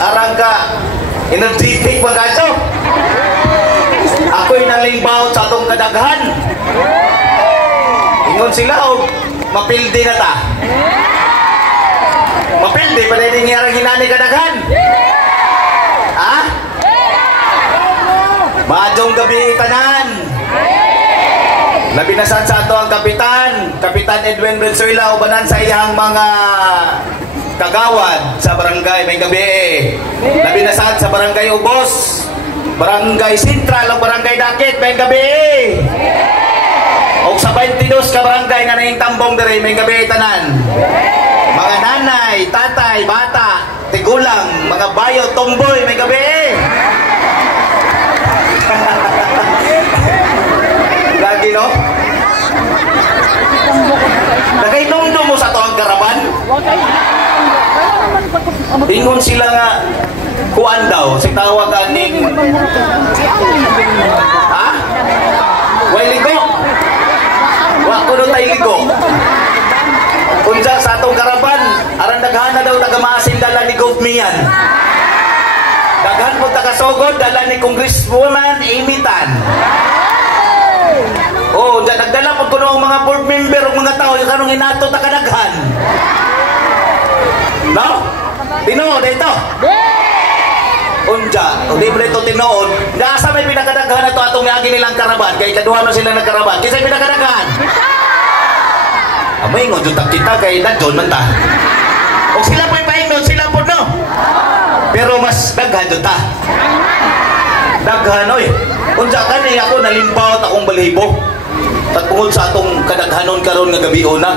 arang ka energetic mga kadyo. Ako'y nalimbaw sa atong kadaghan. Ingon sila o mapildi na ta. Mapildi pa rin yung harang hinani kadaghan. Ha? Maadjong gabi tanan. Labi na sa ato ang Kapitan Edwin Bensuela, ubanan sa iyang mga kagawad sa barangay may gabi. Labi na sa barangay Ubos, barangay Sentral o barangay Dakit may gabi. O sa 22 ka barangay nga nanging tambong diri may gabi tanan. Mga nanay, tatay, bata, tigulang, mga bayo, tomboy may gabi. Lagi no? Nagay-tumdo mo sa toang karaban? Ingon sila nga kuan daw, si tawag aning ha? Way ligo? Wa kuno tay ligo. Unsa sa atong karaban, aran daghana daw taga-maasin dala ni Govmian. Daghan po taga-sogod dala ni Congresswoman Amy Tan. Oh, nagdala po kuno ang mga board member o mga tao yung kanong inato takanaghan. No? Tinuod ito. Unja, hindi mo ito tinuod. Nasa may pinakadaghan na ito atong niagi nilang karaban. Kaya kaduha na sila ng karaban. Kisa'y pinakadaghan? Amay nga, dyan kita kay Dadjon man ta. O sila po ipahingon, sila po no? Pero mas daghan dyan ta. Daghan, oy. Unja ka niya ako nalimbaw at akong balibo. At tungod sa atong kadaghanon karon nga gabi una.